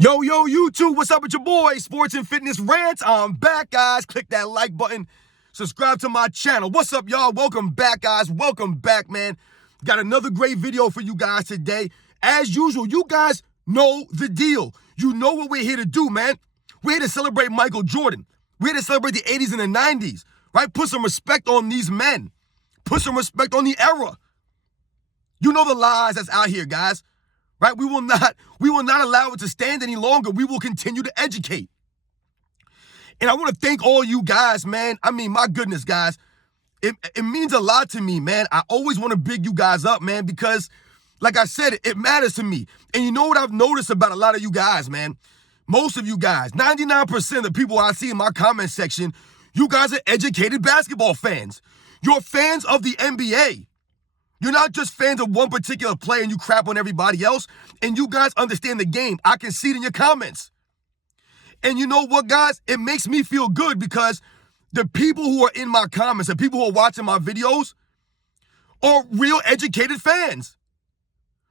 Yo, YouTube, what's up with your boy? Sports and Fitness Rants. I'm back, guys. Click that like button. Subscribe to my channel. What's up, y'all? Welcome back, guys. Welcome back, man. Got another great video for you guys today. As usual, you guys know the deal. You know what we're here to do, man. We're here to celebrate Michael Jordan. We're here to celebrate the 80s and the 90s, right? Put some respect on these men. Put some respect on the era. You know the lies that's out here, guys. Right? We will not allow it to stand any longer. We will continue to educate. And I want to thank all you guys, man. I mean, my goodness, guys. It means a lot to me, man. I always want to big you guys up, man, because like I said, it matters to me. And you know what I've noticed about a lot of you guys, man? Most of you guys, 99% of the people I see in my comment section, you guys are educated basketball fans. You're fans of the NBA. You're not just fans of one particular player and you crap on everybody else. And you guys understand the game. I can see it in your comments. And you know what, guys? It makes me feel good because the people who are in my comments, the people who are watching my videos, are real educated fans.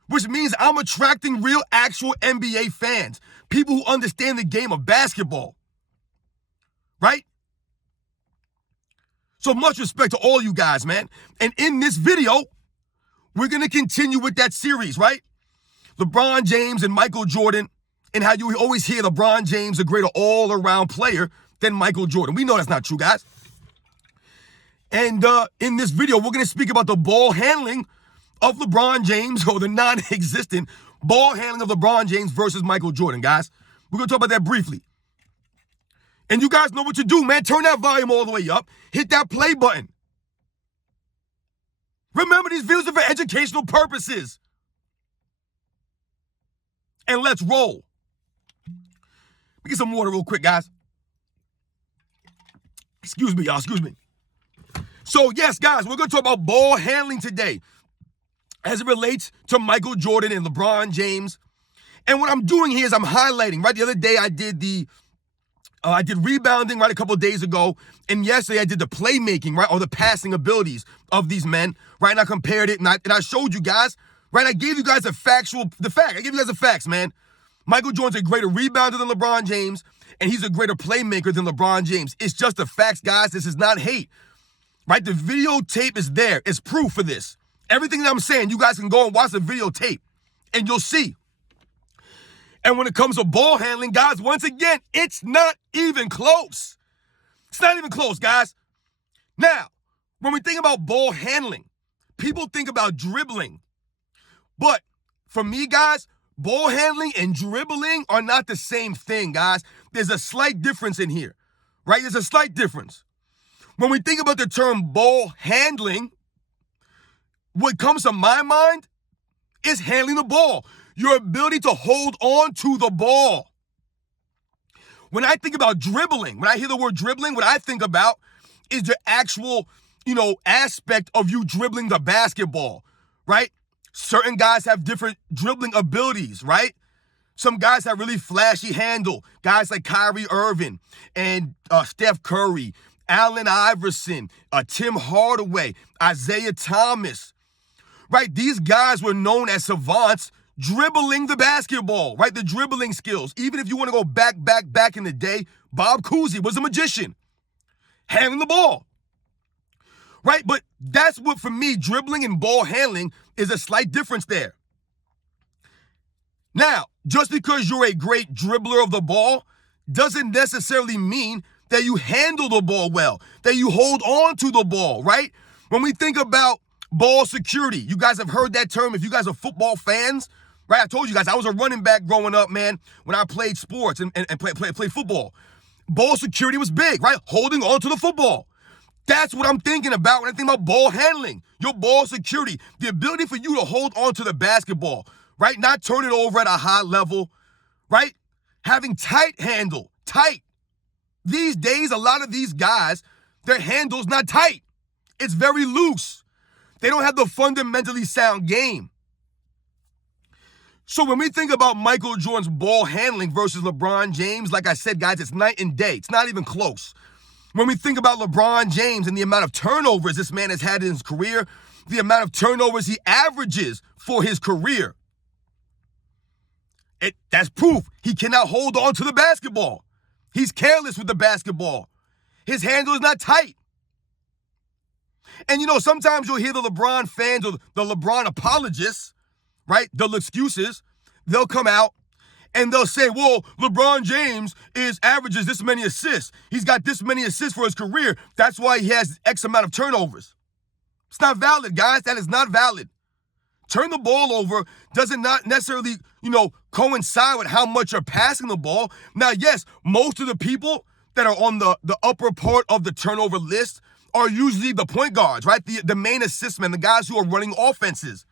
Which means I'm attracting real, actual NBA fans. People who understand the game of basketball. Right? So much respect to all you guys, man. And in this video, we're going to continue with that series, right? LeBron James and Michael Jordan, and how you always hear LeBron James a greater all-around player than Michael Jordan. We know that's not true, guys. And in this video, we're going to speak about the ball handling of LeBron James, or the non-existent ball handling of LeBron James versus Michael Jordan, guys. We're going to talk about that briefly. And you guys know what to do, man. Turn that volume all the way up. Hit that play button. Remember, these videos are for educational purposes. And let's roll. Let me get some water real quick, guys. Excuse me, y'all. Excuse me. So, yes, guys, we're going to talk about ball handling today as it relates to Michael Jordan and LeBron James. And what I'm doing here is I'm highlighting, right? The other day I did rebounding, right, a couple of days ago. And yesterday I did the playmaking, right, or the passing abilities of these men, right? And I compared it and I showed you guys, right? I gave you guys the fact. I gave you guys the facts, man. Michael Jordan's a greater rebounder than LeBron James, and he's a greater playmaker than LeBron James. It's just the facts, guys. This is not hate, right? The videotape is there. It's proof for this. Everything that I'm saying, you guys can go and watch the videotape, and you'll see. And when it comes to ball handling, guys, once again, it's not even close. It's not even close, guys. Now, when we think about ball handling, people think about dribbling. But for me, guys, ball handling and dribbling are not the same thing, guys. There's a slight difference in here, right? There's a slight difference. When we think about the term ball handling, what comes to my mind is handling the ball. Your ability to hold on to the ball. When I think about dribbling, when I hear the word dribbling, what I think about is the actual, aspect of you dribbling the basketball, right? Certain guys have different dribbling abilities, right? Some guys have really flashy handle. Guys like Kyrie Irving and Steph Curry, Allen Iverson, Tim Hardaway, Isaiah Thomas, right? These guys were known as savants dribbling the basketball, right? The dribbling skills. Even if you want to go back in the day, Bob Cousy was a magician, handling the ball, right? But that's what, for me, dribbling and ball handling is a slight difference there. Now, just because you're a great dribbler of the ball doesn't necessarily mean that you handle the ball well, that you hold on to the ball, right? When we think about ball security, you guys have heard that term. If you guys are football fans, right? I told you guys I was a running back growing up, man, when I played sports and played football. Ball security was big, right? Holding on to the football. That's what I'm thinking about when I think about ball handling. Your ball security, the ability for you to hold on to the basketball, right? Not turn it over at a high level, right? Having tight handle, tight. These days, a lot of these guys, their handle's not tight. It's very loose. They don't have the fundamentally sound game. So when we think about Michael Jordan's ball handling versus LeBron James, like I said, guys, it's night and day. It's not even close. When we think about LeBron James and the amount of turnovers this man has had in his career, the amount of turnovers he averages for his career, That's proof. He cannot hold on to the basketball. He's careless with the basketball. His handle is not tight. And sometimes you'll hear the LeBron fans or the LeBron apologists, right? The excuses. They'll come out and they'll say, well, LeBron James averages this many assists. He's got this many assists for his career. That's why he has X amount of turnovers. It's not valid, guys. That is not valid. Turn the ball over doesn't not necessarily, coincide with how much you're passing the ball. Now, yes, most of the people that are on the upper part of the turnover list are usually the point guards, right? The main assist men, the guys who are running offenses.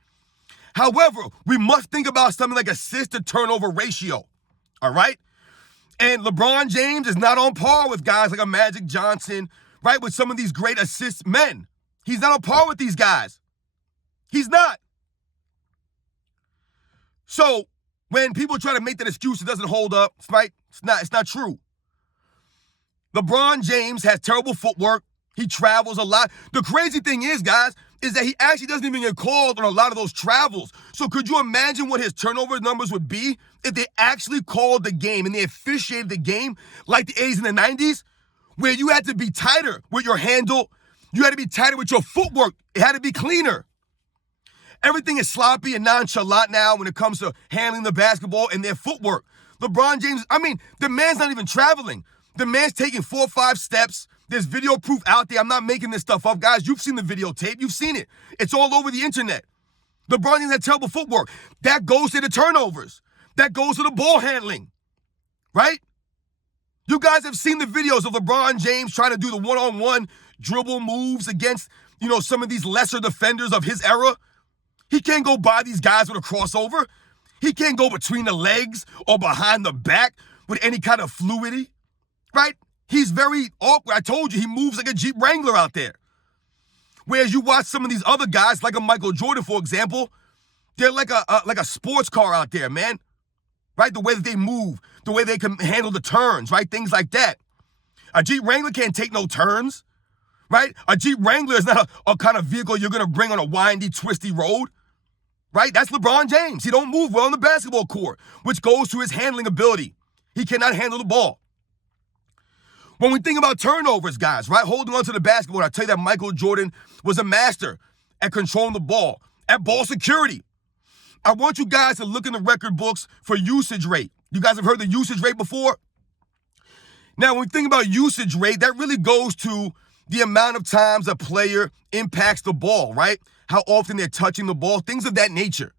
However, we must think about something like assist to turnover ratio, all right? And LeBron James is not on par with guys like a Magic Johnson, right? With some of these great assist men. He's not on par with these guys. He's not. So when people try to make that excuse, it doesn't hold up, right? It's not true. LeBron James has terrible footwork. He travels a lot. The crazy thing is, guys, is that he actually doesn't even get called on a lot of those travels. So could you imagine what his turnover numbers would be if they actually called the game and they officiated the game like the 80s and the 90s, where you had to be tighter with your handle, you had to be tighter with your footwork, it had to be cleaner. Everything is sloppy and nonchalant now when it comes to handling the basketball and their footwork. LeBron James, the man's not even traveling. The man's taking 4 or 5 steps. There's video proof out there. I'm not making this stuff up. Guys, you've seen the videotape. You've seen it. It's all over the internet. LeBron James had terrible footwork. That goes to the turnovers. That goes to the ball handling, right? You guys have seen the videos of LeBron James trying to do the one-on-one dribble moves against, some of these lesser defenders of his era. He can't go by these guys with a crossover. He can't go between the legs or behind the back with any kind of fluidity, right? He's very awkward. I told you, he moves like a Jeep Wrangler out there. Whereas you watch some of these other guys, like a Michael Jordan, for example, they're like a sports car out there, man. Right? The way that they move, the way they can handle the turns, right? Things like that. A Jeep Wrangler can't take no turns, right? A Jeep Wrangler is not a kind of vehicle you're going to bring on a windy, twisty road, right? That's LeBron James. He don't move well on the basketball court, which goes to his handling ability. He cannot handle the ball. When we think about turnovers, guys, right, holding on to the basketball, I tell you that Michael Jordan was a master at controlling the ball, at ball security. I want you guys to look in the record books for usage rate. You guys have heard the usage rate before? Now, when we think about usage rate, that really goes to the amount of times a player impacts the ball, right? How often they're touching the ball, things of that nature,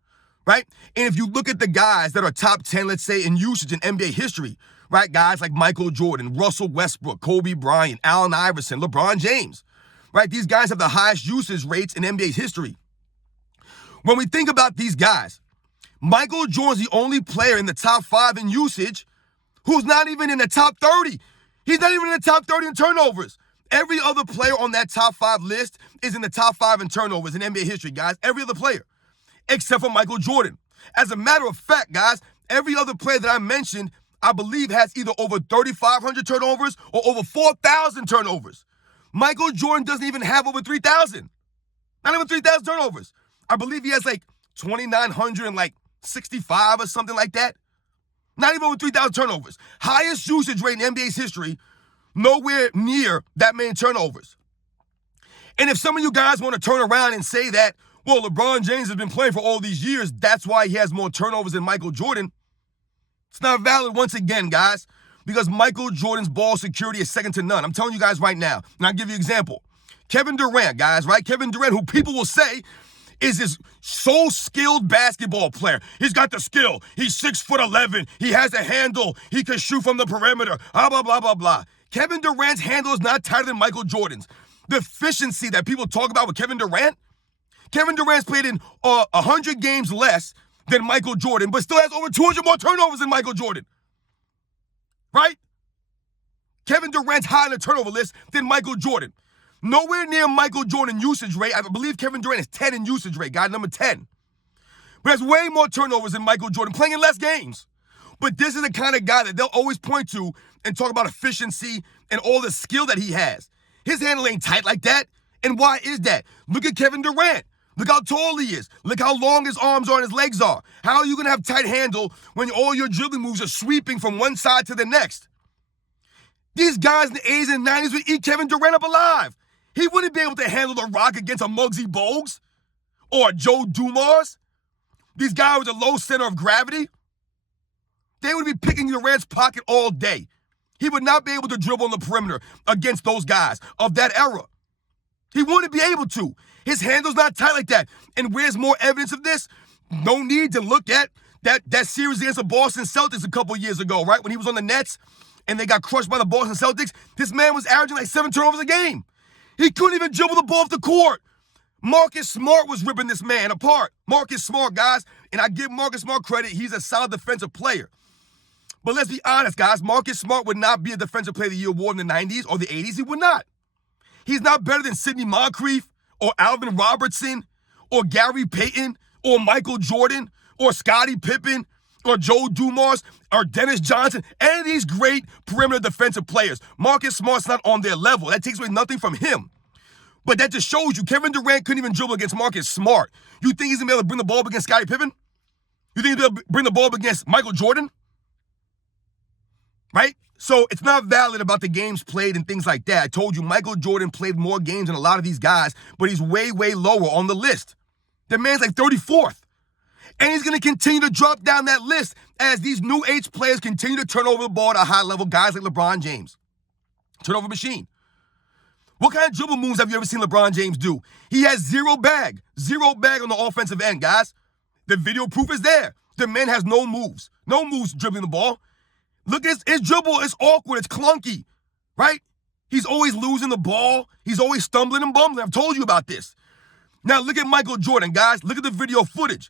right? And if you look at the guys that are top 10, let's say, in usage in NBA history, right? Guys like Michael Jordan, Russell Westbrook, Kobe Bryant, Allen Iverson, LeBron James, right? These guys have the highest usage rates in NBA's history. When we think about these guys, Michael Jordan's the only player in the top 5 in usage who's not even in the top 30. He's not even in the top 30 in turnovers. Every other player on that top 5 list is in the top 5 in turnovers in NBA history, guys. Every other player, except for Michael Jordan. As a matter of fact, guys, every other player that I mentioned, I believe, has either over 3,500 turnovers or over 4,000 turnovers. Michael Jordan doesn't even have over 3,000. Not even 3,000 turnovers. I believe he has like 2,965 or something like that. Not even over 3,000 turnovers. Highest usage rate in NBA's history, nowhere near that many turnovers. And if some of you guys want to turn around and say that, well, LeBron James has been playing for all these years, that's why he has more turnovers than Michael Jordan, it's not valid once again, guys, because Michael Jordan's ball security is second to none. I'm telling you guys right now, and I'll give you an example. Kevin Durant, guys, right? Kevin Durant, who people will say is this so skilled basketball player. He's got the skill. He's 6'11". He has a handle. He can shoot from the perimeter. Blah, blah, blah, blah, blah. Kevin Durant's handle is not tighter than Michael Jordan's. The efficiency that people talk about with Kevin Durant's played in 100 games less than Michael Jordan, but still has over 200 more turnovers than Michael Jordan. Right? Kevin Durant's higher on the turnover list than Michael Jordan. Nowhere near Michael Jordan usage rate. I believe Kevin Durant is 10 in usage rate, guy number 10. But has way more turnovers than Michael Jordan, playing in less games. But this is the kind of guy that they'll always point to and talk about efficiency and all the skill that he has. His handle ain't tight like that. And why is that? Look at Kevin Durant. Look how tall he is. Look how long his arms are and his legs are. How are you going to have tight handle when all your dribbling moves are sweeping from one side to the next? These guys in the 80s and 90s would eat Kevin Durant up alive. He wouldn't be able to handle the rock against a Muggsy Bogues or a Joe Dumars. These guys with a low center of gravity. They would be picking Durant's pocket all day. He would not be able to dribble on the perimeter against those guys of that era. He wouldn't be able to. His handle's not tight like that. And where's more evidence of this? No need to look at that series against the Boston Celtics a couple years ago, right? When he was on the Nets and they got crushed by the Boston Celtics, this man was averaging like 7 turnovers a game. He couldn't even dribble the ball off the court. Marcus Smart was ripping this man apart. Marcus Smart, guys, and I give Marcus Smart credit. He's a solid defensive player. But let's be honest, guys. Marcus Smart would not be a Defensive Player of the Year award in the 90s or the 80s. He would not. He's not better than Sidney Moncrief or Alvin Robertson or Gary Payton or Michael Jordan or Scottie Pippen or Joe Dumars or Dennis Johnson. Any of these great perimeter defensive players. Marcus Smart's not on their level. That takes away nothing from him. But that just shows you Kevin Durant couldn't even dribble against Marcus Smart. You think he's going to be able to bring the ball up against Scottie Pippen? You think he's going to bring the ball up against Michael Jordan? Right? So it's not valid about the games played and things like that. I told you Michael Jordan played more games than a lot of these guys, but he's way, way lower on the list. The man's like 34th. And he's going to continue to drop down that list as these new age players continue to turn over the ball at a high level. Guys like LeBron James. Turnover machine. What kind of dribble moves have you ever seen LeBron James do? He has zero bag on the offensive end, guys. The video proof is there. The man has no moves dribbling the ball. Look at his dribble. It's awkward. It's clunky, right? He's always losing the ball. He's always stumbling and bumbling. I've told you about this. Now look at Michael Jordan, guys. Look at the video footage.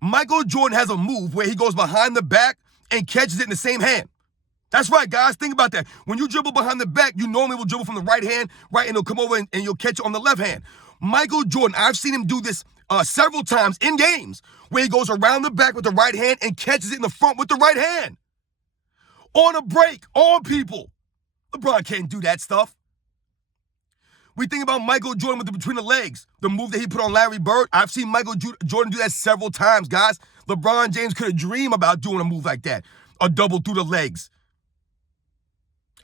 Michael Jordan has a move where he goes behind the back and catches it in the same hand. That's right, guys. Think about that. When you dribble behind the back, you normally will dribble from the right hand, right, and he'll come over and you'll catch it on the left hand. Michael Jordan, I've seen him do this several times in games where he goes around the back with the right hand and catches it in the front with the right hand. On a break, on people. LeBron can't do that stuff. We think about Michael Jordan with the between the legs, the move that he put on Larry Bird. I've seen Michael Jordan do that several times, guys. LeBron James could have dreamed about doing a move like that, a double through the legs.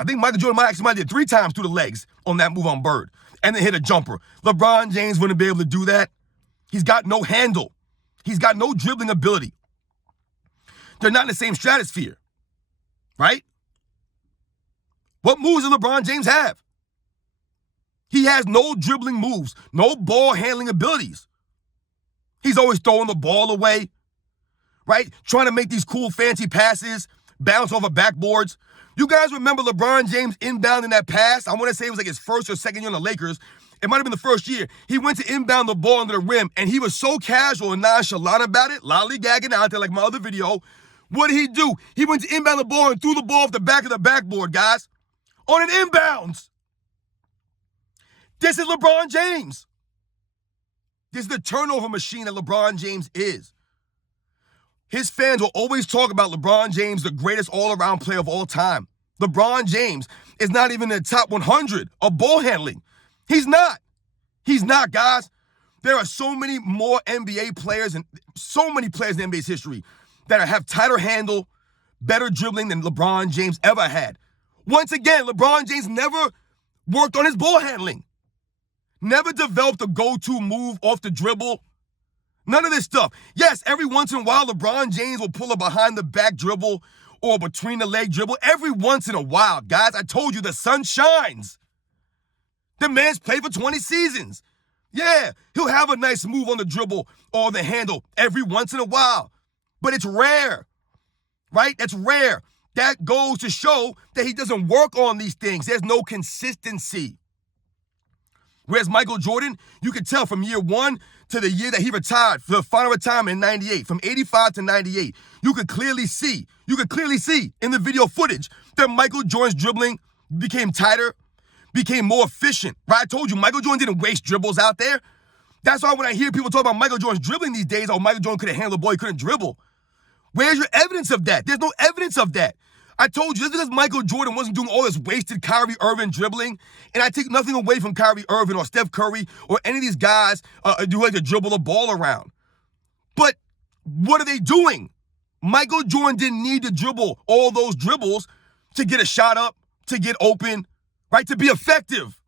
I think Michael Jordan might did 3 times through the legs on that move on Bird and then hit a jumper. LeBron James wouldn't be able to do that. He's got no handle. He's got no dribbling ability. They're not in the same stratosphere, right? What moves does LeBron James have? He has no dribbling moves, no ball handling abilities. He's always throwing the ball away, right? Trying to make these cool fancy passes, bounce off of backboards. You guys remember LeBron James inbounding that pass? I want to say it was like his first or second year on the Lakers. It might have been the first year. He went to inbound the ball under the rim, and he was so casual and nonchalant about it, lollygagging out there like my other video. What did he do? He went to inbound the ball and threw the ball off the back of the backboard, guys, on an inbounds. This is LeBron James. This is the turnover machine that LeBron James is. His fans will always talk about LeBron James, the greatest all-around player of all time. LeBron James is not even in the top 100 of ball handling. He's not. He's not, guys. There are so many more NBA players and so many players in NBA's history that have tighter handle, better dribbling than LeBron James ever had. Once again, LeBron James never worked on his ball handling. Never developed a go-to move off the dribble. None of this stuff. Yes, every once in a while, LeBron James will pull a behind-the-back dribble or between-the-leg dribble. Every once in a while, guys, I told you, the sun shines. The man's played for 20 seasons. Yeah, he'll have a nice move on the dribble or the handle every once in a while. But it's rare, right? That's rare. That goes to show that he doesn't work on these things. There's no consistency. Whereas Michael Jordan, you could tell from year 1 to the year that he retired, for the final retirement in 98, from 85 to 98, you could clearly see in the video footage that Michael Jordan's dribbling became tighter, became more efficient, right? I told you, Michael Jordan didn't waste dribbles out there. That's why when I hear people talk about Michael Jordan's dribbling these days, oh, Michael Jordan couldn't handle the ball, he couldn't dribble. Where's your evidence of that? There's no evidence of that. I told you, just because Michael Jordan wasn't doing all this wasted Kyrie Irving dribbling, and I take nothing away from Kyrie Irving or Steph Curry or any of these guys who like to dribble the ball around. But what are they doing? Michael Jordan didn't need to dribble all those dribbles to get a shot up, to get open, right? To be effective.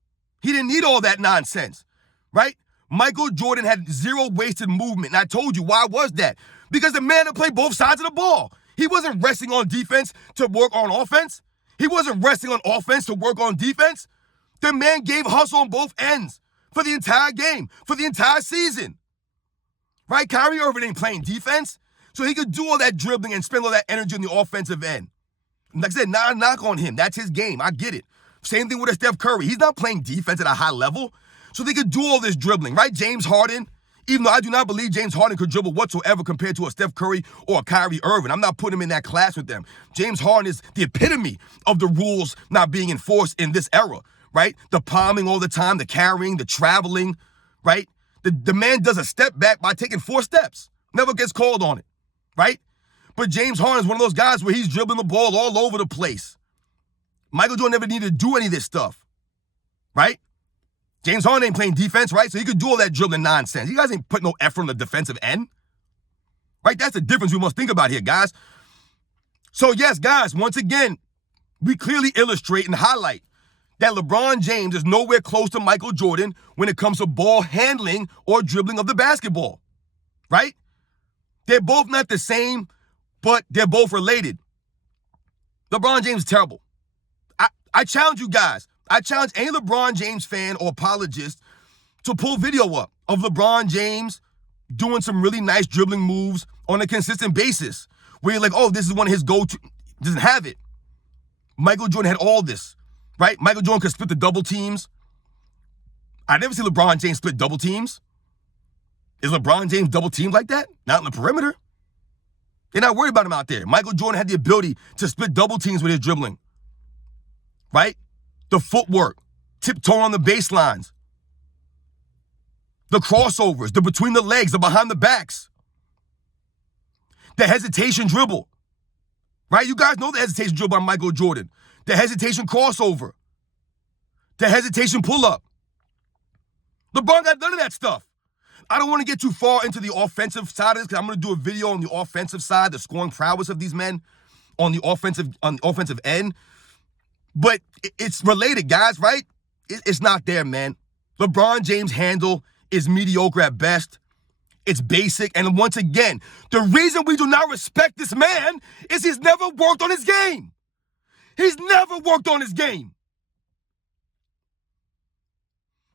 He didn't need all that nonsense, right? Michael Jordan had zero wasted movement. And I told you, why was that? Because the man had played both sides of the ball. He wasn't resting on defense to work on offense. He wasn't resting on offense to work on defense. The man gave hustle on both ends for the entire game, for the entire season. Right? Kyrie Irving ain't playing defense, so he could do all that dribbling and spend all that energy on the offensive end. Like I said, not a knock on him. That's his game. I get it. Same thing with a Steph Curry. He's not playing defense at a high level, so they could do all this dribbling, right? James Harden, even though I do not believe James Harden could dribble whatsoever compared to a Steph Curry or a Kyrie Irving. I'm not putting him in that class with them. James Harden is the epitome of the rules not being enforced in this era, right? The palming all the time, the carrying, the traveling, right? The man does a step back by taking 4 steps. Never gets called on it, right? But James Harden is one of those guys where he's dribbling the ball all over the place. Michael Jordan never needed to do any of this stuff, right? James Harden ain't playing defense, right? So he could do all that dribbling nonsense. You guys ain't putting no effort on the defensive end, right? That's the difference we must think about here, guys. So yes, guys, once again, we clearly illustrate and highlight that LeBron James is nowhere close to Michael Jordan when it comes to ball handling or dribbling of the basketball, right? They're both not the same, but they're both related. LeBron James is terrible. I challenge you guys. I challenge any LeBron James fan or apologist to pull video up of LeBron James doing some really nice dribbling moves on a consistent basis where you're like, oh, this is one of his go-to. Doesn't have it. Michael Jordan had all this, right? Michael Jordan could split the double teams. I never see LeBron James split double teams. Is LeBron James double teamed like that? Not in the perimeter. They're not worried about him out there. Michael Jordan had the ability to split double teams with his dribbling, right? The footwork, tiptoeing on the baselines, the crossovers, the between the legs, the behind the backs, the hesitation dribble, right? You guys know the hesitation dribble by Michael Jordan, the hesitation crossover, the hesitation pull-up. LeBron got none of that stuff. I don't want to get too far into the offensive side of this because I'm going to do a video on the offensive side, the scoring prowess of these men on the offensive end. But it's related, guys, right? It's not there, man. LeBron James' handle is mediocre at best. It's basic. And once again, the reason we do not respect this man is he's never worked on his game. He's never worked on his game.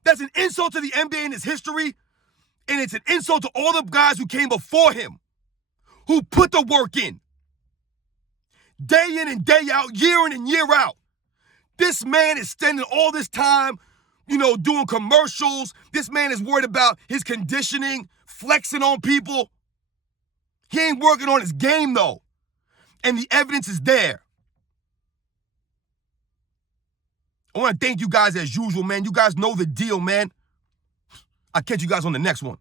That's an insult to the NBA and its history. And it's an insult to all the guys who came before him, who put the work in. Day in and day out, year in and year out. This man is spending all this time, doing commercials. This man is worried about his conditioning, flexing on people. He ain't working on his game, though. And the evidence is there. I want to thank you guys as usual, man. You guys know the deal, man. I'll catch you guys on the next one.